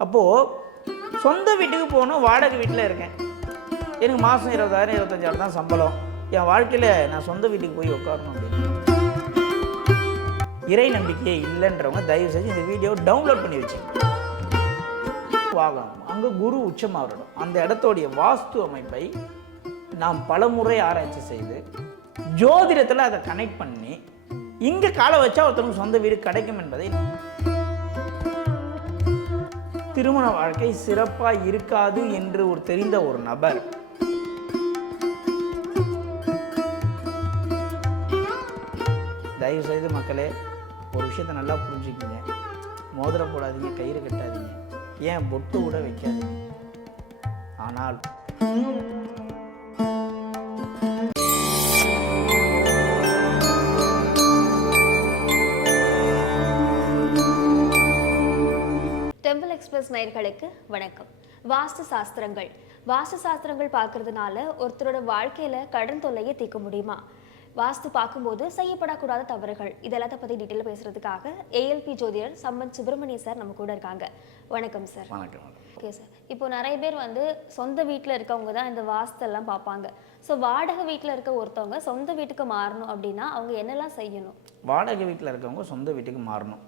அப்போது சொந்த வீட்டுக்கு போகணும் வாடகை வீட்டில் இருக்கேன். எனக்கு மாதம் இருபதாயிரம் இருபத்தஞ்சாயிரம் தான் சம்பளம். என் வாழ்க்கையில் நான் சொந்த வீட்டுக்கு போய் உட்காரணும் அப்படின்னு. இறை நம்பிக்கையே இல்லைன்றவங்க தயவு செஞ்சு இந்த வீடியோவை டவுன்லோட் பண்ணி வச்சுக்கோங்க. வாகனம். அங்கே குரு உச்சமாகணும் அந்த இடத்தோடைய வாஸ்து அமைப்பை நாம் பலமுறை ஆராய்ச்சி செய்து ஜோதிடத்தில் அதை கனெக்ட் பண்ணி இங்கே காலை வச்சா ஒருத்தருக்கு சொந்த வீடு கிடைக்கும் என்பதை திருமண வாழ்க்கை சிறப்பாக இருக்காது என்று ஒரு தெரிந்த ஒரு நபர். தயவு செய்து மக்களே ஒரு விஷயத்தை நல்லா புரிஞ்சுக்கிங்க. மோதிரம் போடாதீங்க கயிறு கட்டாதீங்க. ஏன் பொட்டு கூட வைக்காதீங்க. ஆனால் எக்ஸ்பிரஸ் நேயர்களுக்கு வணக்கம். வாஸ்து சாஸ்திரங்கள். வாஸ்து சாஸ்திரங்கள் பார்க்கறதுனால ஒருத்தரோட வாழ்க்கையில கடன் தொல்லையை தீர்க்க முடியுமா? வாஸ்து பார்க்கும்போது செய்யப்படக்கூடாத தவறுகள். இதெல்லாத்த பத்தி டீட்டெயில் பேசுறதுக்காக ஏஎல்பி ஜோதிடர் சம்பத் சுப்பிரமணிய சார் நம்ம கூட இருக்காங்க. வணக்கம் சார். வணக்கம் ஓகே சார். இப்போ நிறைய பேர் வந்து சொந்த வீட்டில் இருக்கவங்க தான் இந்த வாஸ்தெல்லாம் பார்ப்பாங்க. ஸோ வாடகை வீட்டில் இருக்க ஒருத்தவங்க சொந்த வீட்டுக்கு மாறணும் அப்படின்னா அவங்க என்னெல்லாம் செய்யணும்? வாடகை வீட்டில் இருக்கவங்க சொந்த வீட்டுக்கு மாறணும்.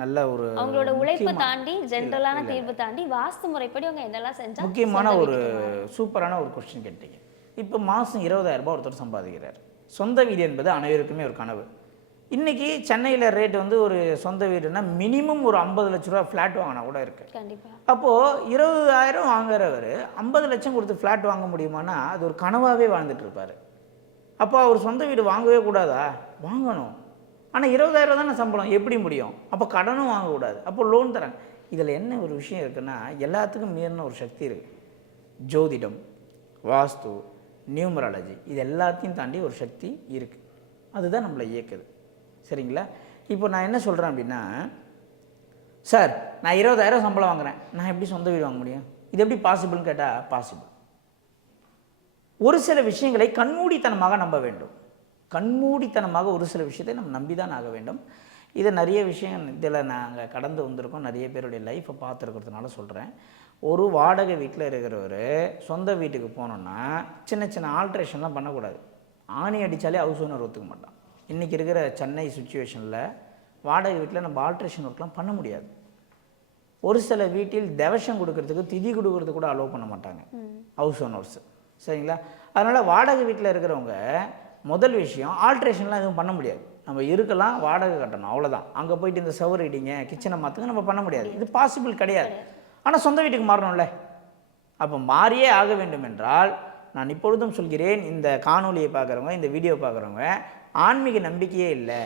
நல்ல ஒரு அவங்களோட உழைப்பை தாண்டி ஜென்ரலான தீர்வு தாண்டி வாஸ்து முறைப்படி அவங்க என்னெல்லாம் செஞ்சா முக்கியமான ஒரு? சூப்பரான ஒரு கொஸ்டின் கேட்டீங்க. இப்போ மாதம் இருபதாயிரம் ரூபாய் ஒருத்தர் சம்பாதிக்கிறார். சொந்த வீடு என்பது அனைவருக்குமே ஒரு கனவு. இன்னைக்கு சென்னையில் ரேட் வந்து ஒரு சொந்த வீடுனா மினிமம் ஒரு ஐம்பது லட்ச ரூபா ஃப்ளாட் வாங்கினா கூட இருக்கு. கண்டிப்பா. அப்போது இருபதாயிரம் வாங்குறவர் ஐம்பது லட்சம் கொடுத்து ஃப்ளாட் வாங்க முடியுமானா அது ஒரு கனவாகவே வாழ்ந்துட்டு இருப்பாரு. அப்போ அவர் சொந்த வீடு வாங்கவே கூடாதா? வாங்கணும். ஆனால் இருபதாயிரம் தானே சம்பளம். எப்படி முடியும்? அப்போ கடனும் வாங்கக்கூடாது. அப்போ லோன் தராங்க இதில் என்ன ஒரு விஷயம் இருக்குன்னா எல்லாத்துக்கும் மீறின ஒரு சக்தி இருக்குது ஜோதிடம் வாஸ்து நியூமராலஜி. இது எல்லாத்தையும் தாண்டி ஒரு சக்தி இருக்குது அதுதான் நம்மளை இயக்குது. சரிங்களா? இப்போ நான் என்ன சொல்கிறேன் அப்படின்னா சார் நான் இருபதாயிரம் சம்பளம் வாங்குறேன். நான் எப்படி சொந்த வீடு வாங்க முடியும்? இது எப்படி பாசிபிள்னு கேட்டால் பாசிபிள் ஒரு சில விஷயங்களை கண்மூடித்தனமாக நம்ப வேண்டும். கண்மூடித்தனமாக ஒரு சில விஷயத்தை நம்ம நம்பி தான் ஆக வேண்டும். இதை நிறைய விஷயம் இதில் நாங்கள் கடந்து வந்திருக்கோம். நிறைய பேருடைய லைஃப்பை பார்த்துருக்கிறதுனால சொல்கிறேன் ஒரு வாடகை வீட்டில் இருக்கிறவர் சொந்த வீட்டுக்கு போனோன்னா சின்ன சின்ன ஆல்ட்ரேஷன்லாம் பண்ணக்கூடாது. ஆணி அடித்தாலே ஹவுஸ் ஓனர் ஒத்துக்க மாட்டான். இன்றைக்கி இருக்கிற சென்னை சுச்சுவேஷனில் வாடகை வீட்டில் நம்ம ஆல்ட்ரேஷன் ஒர்க்லாம் பண்ண முடியாது. ஒரு சில வீட்டில் தவசம் கொடுக்கறதுக்கு திதி கொடுக்கறதுக்கு கூட அலோவ் பண்ண மாட்டாங்க. ஹவுஸ் ஓனர்ஸ் சரிங்களா? அதனால் வாடகை வீட்டில் இருக்கிறவங்க முதல் விஷயம் ஆல்ட்ரேஷன்லாம் எதுவும் பண்ண முடியாது. நம்ம இருக்கலாம் வாடகை கட்டணும் அவ்வளோதான் அங்கே போயிட்டு இந்த சவர் இடிங்க கிச்சனை மாற்றுங்க நம்ம பண்ண முடியாது. இது பாசிபிள் கிடையாது. ஆனால் சொந்த வீட்டுக்கு மாறணும்ல. அப்போ மாறியே ஆக வேண்டும் என்றால் நான் இப்பொழுதும் சொல்கிறேன் இந்த காணொலியை பார்க்குறவங்க இந்த வீடியோ பார்க்குறவங்க ஆன்மீக நம்பிக்கையே இல்லை.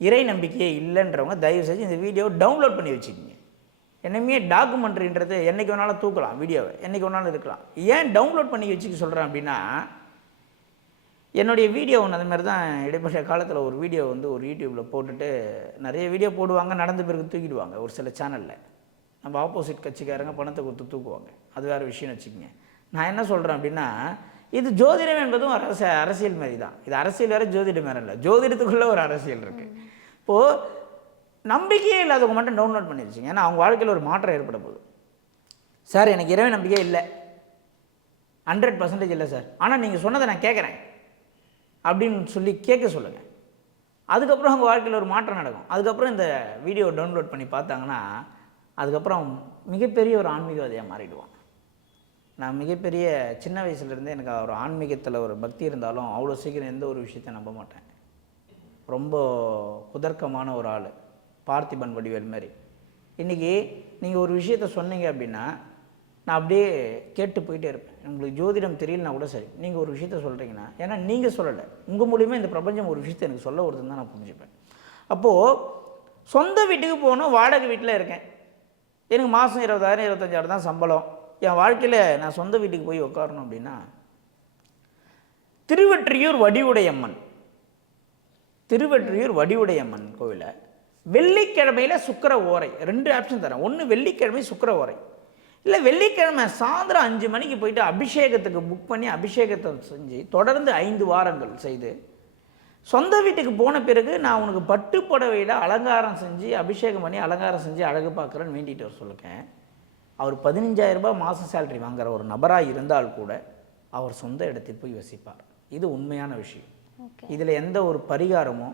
இறை நம்பிக்கையே இல்லைன்றவங்க தயவு செஞ்சு இந்த வீடியோ டவுன்லோட் பண்ணி வச்சுக்கோங்க. என்னமே டாக்குமெண்ட்ரின்றது என்னைக்கு வேணாலும் தூக்கலாம் வீடியோவை என்றைக்கு வேணாலும் இருக்கலாம். ஏன் டவுன்லோட் பண்ணி வச்சுக்க சொல்கிறேன் அப்படின்னா என்னுடைய வீடியோ ஒன்று அதுமாரி மாதிரி தான் இடைப்பட்ட காலத்தில் ஒரு வீடியோ வந்து ஒரு யூடியூப்பில் போட்டுட்டு நிறைய வீடியோ போடுவாங்க நடந்த பிறகு தூக்கிடுவாங்க ஒரு சில சேனலில் நம்ம ஆப்போசிட் கட்சிக்காரங்க பணத்தை கொடுத்து தூக்குவாங்க. அது வேறு விஷயம் வச்சுக்கோங்க. நான் என்ன சொல்கிறேன் அப்படின்னா இது ஜோதிடம் என்பதும் அரச அரசியல் மாதிரி தான் இது அரசியல் வேறு ஜோதிடம் வேறு இல்லை. ஜோதிடத்துக்குள்ளே ஒரு அரசியல் இருக்குது இப்போது நம்பிக்கையே இல்லாதவங்க மட்டும் டவுன்லோட் பண்ணி வச்சுங்க ஏன்னா அவங்க வாழ்க்கையில் ஒரு மாற்றம் ஏற்பட போகுது. சார் எனக்கு இறைவன் நம்பிக்கை இல்லை. ஹண்ட்ரட் பர்சன்டேஜ் இல்லை சார். ஆனால் நீங்கள் சொன்னதை நான் கேட்குறேன் அப்படின்னு சொல்லி கேட்க சொல்லுங்கள் அதுக்கப்புறம் அவங்க வாழ்க்கையில் ஒரு மாற்றம் நடக்கும். அதுக்கப்புறம் இந்த வீடியோ டவுன்லோட் பண்ணி பார்த்தாங்கன்னா அதுக்கப்புறம் மிகப்பெரிய ஒரு ஆன்மீகவாதியாக மாறிடுவான் நான் மிகப்பெரிய சின்ன வயசுலேருந்தே எனக்கு ஒரு ஆன்மீகத்தில் ஒரு பக்தி இருந்தாலும் அவ்வளோ சீக்கிரம் எந்த ஒரு விஷயத்தை நம்ப மாட்டேன். ரொம்ப குதர்க்கமான ஒரு ஆள் பார்த்திபன் வடிவேல் மாதிரி. இன்றைக்கி நீங்கள் ஒரு விஷயத்த சொன்னீங்க அப்படின்னா நான் அப்படியே கேட்டு போயிட்டே இருப்பேன். உங்களுக்கு ஜோதிடம் தெரியலனா கூட சரி. நீங்கள் ஒரு விஷயத்த சொல்கிறீங்கன்னா ஏன்னா நீங்கள் சொல்லலை. உங்கள் மூலியமாக இந்த பிரபஞ்சம் ஒரு விஷயத்தை எனக்கு சொல்ல வருதுன்னு தான் நான் புரிஞ்சுப்பேன். அப்போது சொந்த வீட்டுக்கு போகணும் வாடகை வீட்டில் இருக்கேன். எனக்கு மாதம் இருபதாயிரம் இருபத்தஞ்சாயிரம் தான் சம்பளம். என் வாழ்க்கையில் நான் சொந்த வீட்டுக்கு போய் உட்காரணும் அப்படின்னா திருவெற்றியூர் வடிவுடையம்மன் திருவெற்றியூர் வடிவுடையம்மன் கோவிலை வெள்ளிக்கிழமையில் சுக்கிர ஓரை ரெண்டு ஆப்ஷன் தரேன். ஒன்று வெள்ளிக்கிழமை சுக்கிர ஓரை. இல்லை வெள்ளிக்கிழமை சாயந்தரம் அஞ்சு மணிக்கு போயிட்டு அபிஷேகத்துக்கு புக் பண்ணி அபிஷேகத்தை செஞ்சு தொடர்ந்து ஐந்து வாரங்கள் செய்து சொந்த வீட்டுக்கு போன பிறகு நான் உனக்கு பட்டு புடவையில் அலங்காரம் செஞ்சு அபிஷேகம் பண்ணி அலங்காரம் செஞ்சு அழகு பார்க்குறேன்னு வேண்டிட்டு வர சொல்லுக்கேன் அவர் 15000 ரூபாய் மாதம் சேலரி வாங்குற ஒரு நபராக இருந்தால் கூட அவர் சொந்த இடத்தில் போய் வசிப்பார். இது உண்மையான விஷயம். இதில் எந்த ஒரு பரிகாரமோ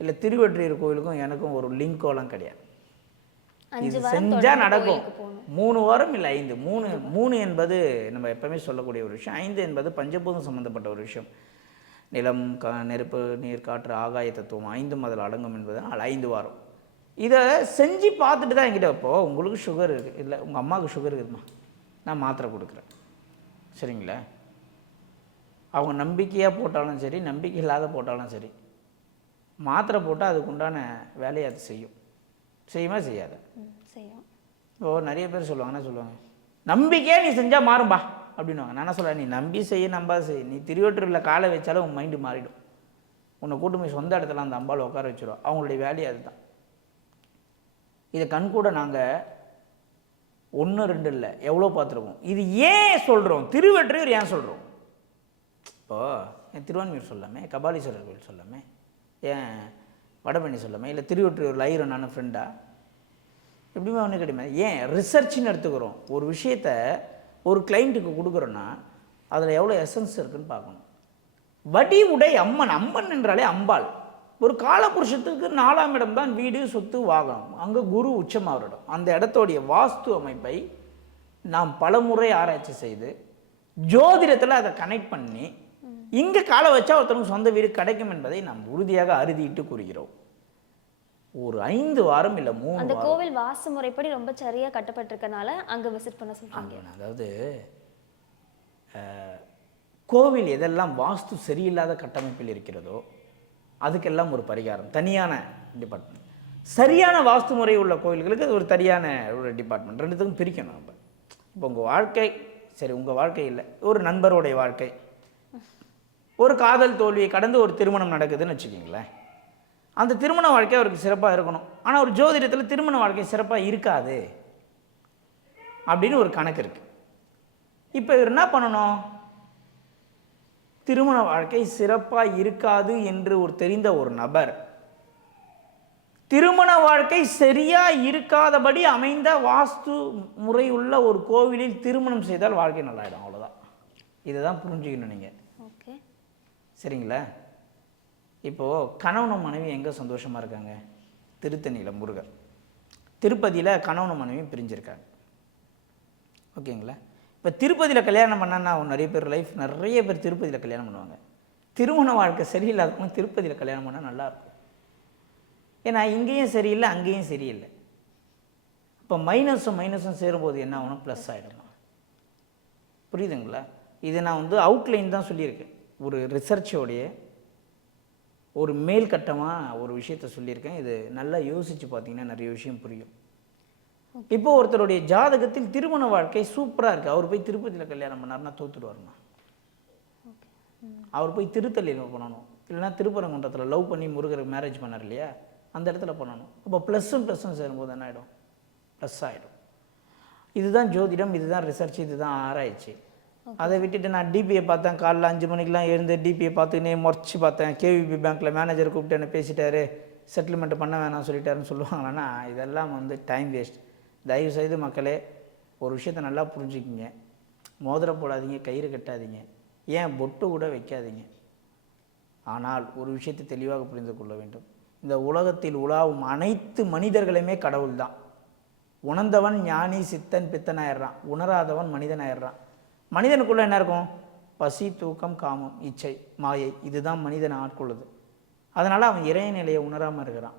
இல்லை திருவெற்றியூர் கோயிலுக்கும் எனக்கும் ஒரு லிங்கோலாம் கிடையாது. இது வாரம் செஞ்சா தொடர்ந்து நடக்கும். மூணு வாரம் இல்லை ஐந்து. மூணு மூணு என்பது நம்ம எப்பவுமே சொல்லக்கூடிய ஒரு விஷயம். ஐந்து என்பது பஞ்சபூதம் சம்பந்தப்பட்ட ஒரு விஷயம். நிலம் கா நெருப்பு நீர் காற்று ஆகாய தத்துவம் ஐந்தும் அதில் அடங்கும் என்பதனால் ஐந்து வாரம். இதை செஞ்சு பார்த்துட்டு தான் என்கிட்ட இப்போ உங்களுக்கு சுகர் இருக்குது இல்லை உங்கள் அம்மாவுக்கு சுகர் இருக்குதுமா நான் மாத்திரை கொடுக்குறேன். சரிங்களா? அவங்க நம்பிக்கையாக போட்டாலும் சரி நம்பிக்கை இல்லாத போட்டாலும் சரி மாத்திரை போட்டால் அதுக்குண்டான வேலையை அது செய்யும். செய்யுமா செய்யாத? செய்யும். இப்போ நிறைய பேர் சொல்லுவாங்க என்ன சொல்லுவாங்க. நம்பிக்கையே நீ செஞ்சால் மாறும்பா அப்படின்னுவாங்க. நான் என்ன சொல்கிறேன் நீ நம்பி செய்ய நம்பாத செய். நீ திருவொற்றியூரில் காலை வச்சாலும் உன் மைண்டு மாறிடும். உன்னை கூட்டு போய் சொந்த இடத்துல அந்த அம்பாள் உட்கார வச்சிருவா. அவங்களுடைய வேலையை அதுதான். இதை கண்கூட நாங்கள் ஒன்று ரெண்டு இல்லை எவ்வளோ பார்த்துருக்கோம். இது ஏன் சொல்கிறோம் திருவெற்றியூர் ஏன் சொல்கிறோம் இப்போ என் திருவான்மையூர் சொல்லாமே கபாலீஸ்வரர் கோயில் சொல்லாமே ஏன் வடபழனி சொல்லாமே? இல்லை திருவொற்றியூரில் ஐயரும் நான் ஃப்ரெண்டா எப்படியுமே ஒன்றும் கிடையாது ஏன் ரிசர்ச்னு எடுத்துக்கிறோம். ஒரு விஷயத்த ஒரு கிளைண்ட்டுக்கு கொடுக்குறோன்னா அதில் எவ்வளோ எசன்ஸ் இருக்குன்னு பார்க்கணும். வடி உடை அம்மன் அம்மன் என்றாலே அம்பாள். ஒரு காலபுருஷத்துக்கு நாலாம் இடம் தான் வீடு சொத்து வாகனம் அங்கே குரு உச்சமாக இடம் அந்த இடத்தோடைய வாஸ்து அமைப்பை நாம் பலமுறை ஆராய்ச்சி செய்து ஜோதிடத்தில் அதை கனெக்ட் பண்ணி இங்கே காலை வச்சா ஒருத்தனுக்கு சொந்த வீடு கிடைக்கும் என்பதை நாம் உறுதியாக அறுதிட்டு கூறுகிறோம். ஒரு ஐந்து வாரம் இல்லை மூணு அந்த கோவில் வாஸ்து முறைப்படி ரொம்ப சரியா கட்டப்பட்டிருக்கனால அங்க விசிட் பண்ண சொல்றாங்க. ஆமாண்ணா. அதாவது கோவில் எதெல்லாம் வாஸ்து சரியில்லாத கட்டமைப்பில் இருக்கிறதோ அதுக்கெல்லாம் ஒரு பரிகாரம். தனியான டிபார்ட்மெண்ட் சரியான வாஸ்து முறை உள்ள கோவில்களுக்கு அது ஒரு தனியான ஒரு டிபார்ட்மெண்ட் ரெண்டுத்துக்கும் பிரிக்கணும் நம்ம. இப்போ உங்கள் வாழ்க்கை சரி உங்கள் வாழ்க்கை இல்லை. ஒரு நண்பருடைய வாழ்க்கை. ஒரு காதல் தோல்வியை கடந்து ஒரு திருமணம் நடக்குதுன்னு வச்சுக்கிங்களேன். அந்த திருமண வாழ்க்கை அவருக்கு சிறப்பாக இருக்கணும். ஆனால் ஒரு ஜோதிடத்தில் திருமண வாழ்க்கை சிறப்பாக இருக்காது அப்படின்னு ஒரு கணக்கு இருக்குது இப்போ இவர் என்ன பண்ணணும்? திருமண வாழ்க்கை சிறப்பாக இருக்காது என்று ஒரு தெரிந்த ஒரு நபர் திருமண வாழ்க்கை சரியாக இருக்காதபடி அமைந்த வாஸ்து முறை உள்ள ஒரு கோவிலில் திருமணம் செய்தால் வாழ்க்கை நல்லாயிடும். அவ்வளோதான் இதை தான் புரிஞ்சுக்கணும் நீங்கள் சரிங்களா? இப்போது கணவனும் மனைவி எங்கே சந்தோஷமாக இருக்காங்க? திருத்தணியில் முருகர். திருப்பதியில் கணவனும் மனைவியும் பிரிஞ்சிருக்காங்க. ஓகேங்களா? இப்போ திருப்பதியில் கல்யாணம் பண்ணான்னா நிறைய பேர் லைஃப் நிறைய பேர் திருப்பதியில் கல்யாணம் பண்ணுவாங்க. திருமண வாழ்க்கை சரியில்லாதவங்க திருப்பதியில் கல்யாணம் பண்ணால் நல்லாயிருக்கும் ஏன்னா இங்கேயும் சரியில்லை அங்கேயும் சரியில்லை. இப்போ மைனஸும் மைனஸும் சேரும்போது என்ன ஆகணும் ப்ளஸ் ஆகிடணும் புரியுதுங்களா? இது நான் வந்து அவுட்லைன் தான் சொல்லியிருக்கேன். ஒரு ரிசர்ச்சோடைய ஒரு மேல் கட்டமாக ஒரு விஷயத்த சொல்லியிருக்கேன். இது நல்லா யோசித்து பார்த்தீங்கன்னா நிறைய விஷயம் புரியும். இப்போ ஒருத்தருடைய ஜாதகத்தில் திருமண வாழ்க்கை சூப்பராக இருக்குது அவர் போய் திருப்பதியில் கல்யாணம் பண்ணாருன்னா தோத்துடுவாருமா? அவர் போய் திருத்தள்ளியில் பண்ணணும். இல்லைன்னா திருப்பரங்குன்றத்தில் லவ் பண்ணி முருகருக்கு மேரேஜ் பண்ணார் இல்லையா? அந்த இடத்துல பண்ணணும். அப்போ ப்ளஸ்ஸும் ப்ளஸ்ஸும் சேரும்போது என்ன ஆகிடும் ப்ளஸ் ஆகிடும் இதுதான் ஜோதிடம் இதுதான் ரிசர்ச் இதுதான் ஆராய்ச்சி. அதை விட்டுட்டு நான் டிபியை பார்த்தேன். காலைல அஞ்சு மணிக்கெலாம் எழுந்து டிபியை பார்த்துக்கினே முறைச்சி பார்த்தேன். கேவிபி பேங்க்கில் மேனேஜர் கூப்பிட்டு என்ன பேசிட்டாரு. செட்டில்மெண்ட் பண்ண வேணாம் சொல்லிட்டாருன்னு சொல்லுவாங்கன்னா இதெல்லாம் வந்து டைம் வேஸ்ட் தயவு செய்து மக்களே ஒரு விஷயத்தை நல்லா புரிஞ்சுக்கிங்க. மோதிர போடாதீங்க கயிறு கட்டாதீங்க. ஏன்? பொட்டு கூட வைக்காதீங்க. ஆனால் ஒரு விஷயத்தை தெளிவாக புரிந்து கொள்ள வேண்டும். இந்த உலகத்தில் உலாவும் அனைத்து மனிதர்களுமே கடவுள்தான். உணர்ந்தவன் ஞானி சித்தன் பித்தன் ஆயிடுறான் உணராதவன் மனிதன் ஆயிடுறான் மனிதனுக்குள்ள என்ன இருக்கும்? பசி தூக்கம் காமம் இச்சை மாயை இதுதான் மனிதனை ஆட்கொள்ளுது. அதனால அவன் இறைவன் நிலையை உணராமல் இருக்கிறான்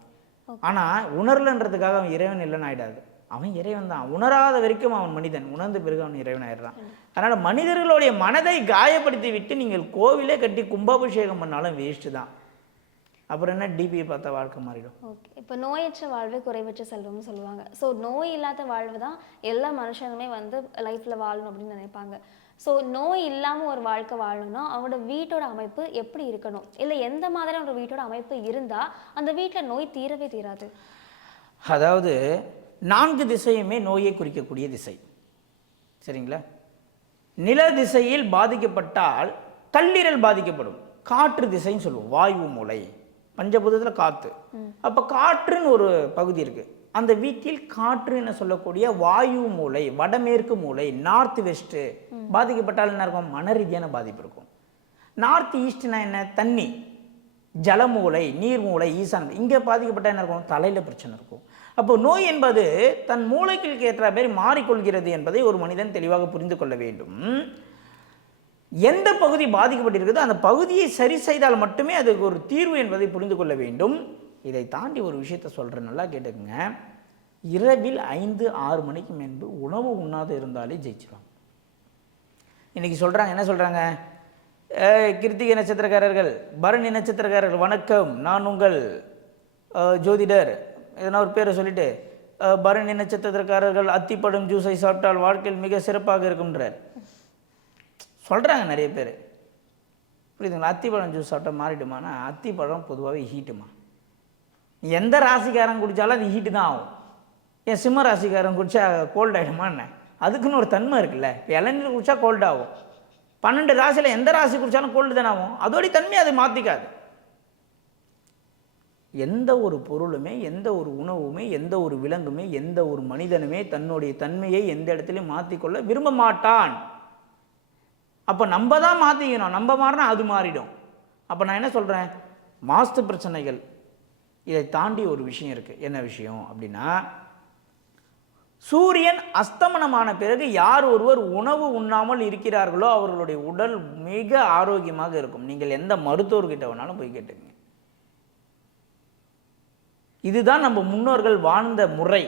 ஆனால் உணரலன்றதுக்காக அவன் இறைவன் இல்லைன்னு ஆயிடாது. அவன் இறைவன் தான். உணராத வரைக்கும் அவன் மனிதன். உணர்ந்த பிறகு அவன் இறைவன் ஆயிடுறான். அதனால மனிதர்களுடைய மனதை காயப்படுத்தி விட்டு நீங்கள் கோவிலே கட்டி கும்பாபிஷேகம் பண்ணாலும் வேஸ்ட்டு தான். அப்புறம் என்ன? டிபியை பார்த்தா வாழ்க்கை மாறிடும். ஓகே. இப்போ நோயற்ற வாழ்வே குறைவற்ற செல்வம்னு சொல்லுவாங்க. ஸோ நோய் இல்லாத வாழ்வு தான் எல்லா மனுஷனுமே வந்து லைஃப்பில் வாழணும் அப்படின்னு நினைப்பாங்க. ஸோ நோய் இல்லாமல் ஒரு வாழ்க்கை வாழணும்னா அவங்களோட வீட்டோட அமைப்பு எப்படி இருக்கணும்? இல்லை எந்த மாதிரியான ஒரு வீட்டோட அமைப்பு இருந்தால் அந்த வீட்டில் நோய் தீரவே தீராது. அதாவது நான்கு திசையுமே நோயை குறிக்கக்கூடிய திசை. சரிங்களா? நில திசையில் பாதிக்கப்பட்டால் கல்லீரல் பாதிக்கப்படும். காற்று திசைன்னு சொல்லுவோம் வாயு மூலை பஞ்சபூதத்தில் காற்று அப்போ காற்றுன்னு ஒரு பகுதி இருக்குது அந்த வீட்டில் காற்று என சொல்லக்கூடிய வாயு மூலை வடமேற்கு மூலை நார்த் வெஸ்ட்டு பாதிக்கப்பட்டால் என்ன இருக்கும்? மன ரீதியான பாதிப்பு இருக்கும். நார்த் ஈஸ்ட்னா என்ன? தண்ணி ஜலமூலை நீர்மூலை ஈசான் இங்கே பாதிக்கப்பட்டால் என்ன இருக்கும்? தலையில் பிரச்சனை இருக்கும். அப்போ நோய் என்பது தன் மூளைக்கு ஏற்ற மாதிரி மாறிக்கொள்கிறது என்பதை ஒரு மனிதன் தெளிவாக புரிந்து கொள்ள வேண்டும். எந்த பகுதி பாதிக்கப்பட்டிருக்குதோ அந்த பகுதியை சரி செய்தால் மட்டுமே அதுக்கு ஒரு தீர்வு என்பதை புரிந்து கொள்ள வேண்டும். இதை தாண்டி ஒரு விஷயத்தை சொல்கிறேன் நல்லா கேட்டுக்கங்க. இரவில் ஐந்து ஆறு மணிக்கு முன்பு உணவு உண்ணாது இருந்தாலே ஜெயிச்சிருவாங்க இன்றைக்கி சொல்கிறாங்க என்ன சொல்கிறாங்க கிருத்திகை நட்சத்திரக்காரர்கள் பரணி நட்சத்திரக்காரர்கள் வணக்கம். நான் உங்கள் ஜோதிடர். எதனா ஒரு பேரை சொல்லிட்டு பரணி நட்சத்திரக்காரர்கள் அத்திப்படும் ஜூஸை சாப்பிட்டால் வாழ்க்கையில் மிக சிறப்பாக இருக்கும்ன்றார். சொல்கிறாங்க நிறைய பேர். புரியுதுங்களா? அத்திப்பழம் ஜூஸ் சாப்பிட்டா மாறிடுமானா? அத்திப்பழம் பொதுவாகவே ஹீட்டுமா எந்த ராசிக்காரன் குடித்தாலும் அது ஹீட்டு தான் ஆகும். என் சிம்ம ராசிக்காரன் குடித்தா கோல்ட் ஆகிடுமா என்ன அதுக்குன்னு ஒரு தன்மை இருக்குல்ல. இப்போ இளநீர் குடித்தா கோல்ட் ஆகும். பன்னெண்டு ராசியில் எந்த ராசி குடித்தாலும் கோல்டு தானே ஆகும். அதோடைய தன்மையை அது மாற்றிக்காது எந்த ஒரு பொருளுமே எந்த ஒரு உணவுமே எந்த ஒரு விலங்குமே எந்த ஒரு மனிதனுமே தன்னுடைய தன்மையை எந்த இடத்துலையும் மாற்றிக்கொள்ள விரும்ப மாட்டான். அப்போ நம்ம தான் மாற்றிக்கணும் நம்ம மாறினா அது மாறிடும். அப்போ நான் என்ன சொல்கிறேன் வாஸ்து பிரச்சனைகள். இதை தாண்டி ஒரு விஷயம் இருக்குது என்ன விஷயம் அப்படின்னா சூரியன் அஸ்தமனமான பிறகு யார் ஒருவர் உணவு உண்ணாமல் இருக்கிறார்களோ அவர்களுடைய உடல் மிக ஆரோக்கியமாக இருக்கும். நீங்கள் எந்த மருத்துவர்கிட்ட வேணாலும் போய் கேட்டுங்க இதுதான் நம்ம முன்னோர்கள் வாழ்ந்த முறை.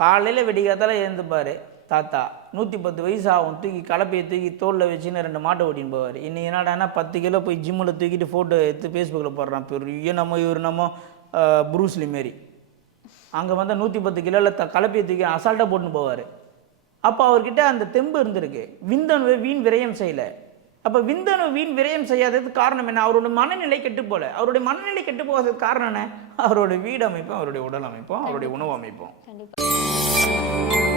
காலையில் வெடிகாத்தால் எழுந்துப்பார் தாத்தா நூற்றி பத்து வயசு ஆகும். தூக்கி கலப்பையை தூக்கி தோளில் வச்சுன்னு ரெண்டு மாட்டை ஓட்டின்னு போவார். இன்னைக்கு என்னடான்னா பத்து கிலோ போய் ஜிம்மில் தூக்கிட்டு ஃபோட்டோ எடுத்து ஃபேஸ்புக்கில் போடுறான். பெரிய நம்ம இவர் நம்ம ப்ரூஸ்லி புரூஸ்லி மாரி அங்கே வந்து நூற்றி பத்து கிலோவில் த கலப்பையை தூக்கி அசால்ட்டாக போட்டுன்னு போவார். அப்போ அவர்கிட்ட அந்த தெம்பு இருந்திருக்கு. விந்தணுவை வீண் விரயம் செய்யலை. அப்போ விந்தணு வீண் விரயம் செய்யாததுக்கு காரணம் என்ன? அவரோட மனநிலை கெட்டு போல. அவருடைய மனநிலை கெட்டு போகாததுக்கு காரணம் என்ன? அவருடைய வீடு அமைப்பும் அவருடைய உடல் அமைப்பும் அவருடைய உணவு அமைப்பும். கண்டிப்பா.